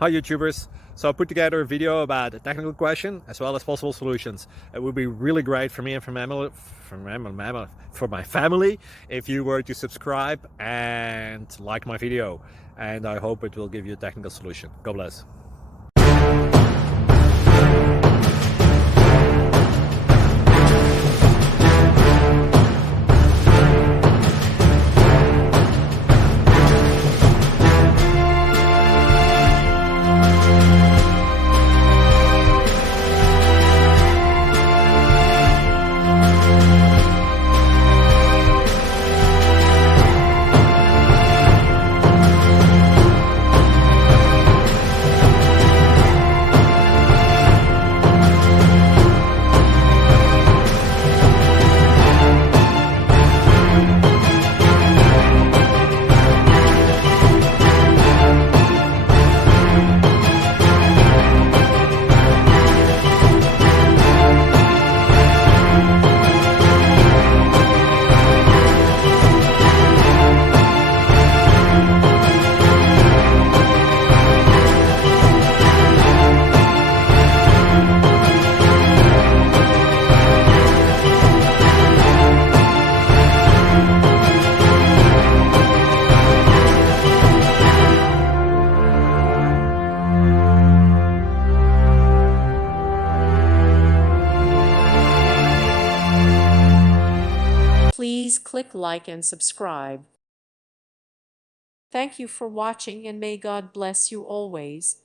Hi YouTubers! So I put together a video about a technical question as well as possible solutions. It would be really great for me and for my family if you were to subscribe and like my video, and I hope it will give you a technical solution. God bless. Please click like and subscribe. Thank you for watching, and may God bless you always.